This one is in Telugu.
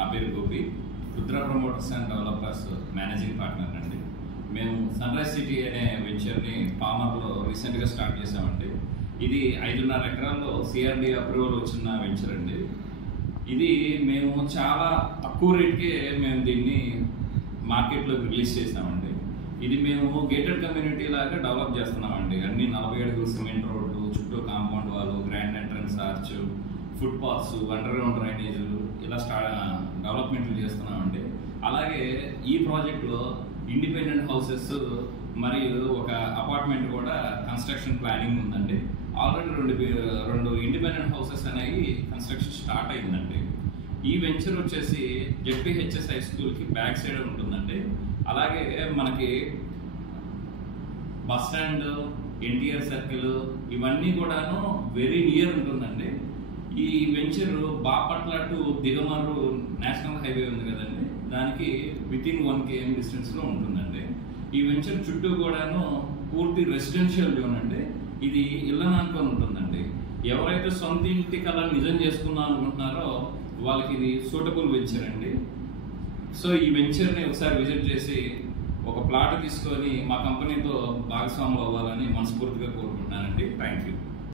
నా పేరు Gopi, Rudra promoters and developers managing partner అండి. మేము సన్రైజ్ సిటీ అనే వెంచర్ని పామర్లో రీసెంట్గా స్టార్ట్ చేసామండి. ఇది 5.5 ఎకరాల్లో సిఆర్డీ అప్రూవల్ వచ్చిన వెంచర్ అండి. ఇది మేము చాలా తక్కువ రేట్కే మేము దీన్ని మార్కెట్లోకి రిలీజ్ చేసామండి. ఇది మేము గేటెడ్ కమ్యూనిటీ లాగా డెవలప్ చేస్తున్నామండి. అన్ని 40 అడుగుల సిమెంట్ రోడ్లు, చుట్టూ కాంపౌండ్ వాళ్ళు, grand entrance arch, foot paths, under ground డ్రైనేజీలు ఇలా డెవలప్మెంట్లు చేస్తున్నామండి. అలాగే ఈ ప్రాజెక్టులో ఇండిపెండెంట్ హౌసెస్ మరియు ఒక అపార్ట్మెంట్ కూడా కన్స్ట్రక్షన్ ప్లానింగ్ ఉందండి. ఆల్రెడీ రెండు ఇండిపెండెంట్ హౌసెస్ అనేవి కన్స్ట్రక్షన్ స్టార్ట్ అయిందండి. ఈ వెంచర్ వచ్చేసి జెడ్పీహెచ్ఎస్ హై స్కూల్కి బ్యాక్ సైడ్ ఉంటుందండి. అలాగే మనకి బస్ స్టాండ్, ఎన్టీఆర్ సర్కిల్ ఇవన్నీ కూడాను వెరీ నియర్ ఉంటుందండి. ఈ venture Bapatla to Digamarru national highway ఉంది కదండి, దానికి వితిన్ 1 km డిస్టెన్స్లో ఉంటుందండి. ఈ వెంచర్ చుట్టూ కూడాను పూర్తి రెసిడెన్షియల్ జోన్ అండి. ఇది ఇళ్ళని అనుకొని ఉంటుందండి. ఎవరైతే సొంత ఇంటి కళ నిజం చేసుకుందాం అనుకుంటున్నారో వాళ్ళకి ఇది సూటబుల్ వెంచర్ అండి. సో ఈ వెంచర్ని ఒకసారి విజిట్ చేసి ఒక ప్లాట్ తీసుకొని మా కంపెనీతో భాగస్వాములు అవ్వాలని మనస్ఫూర్తిగా కోరుకుంటున్నానండి. Thank you.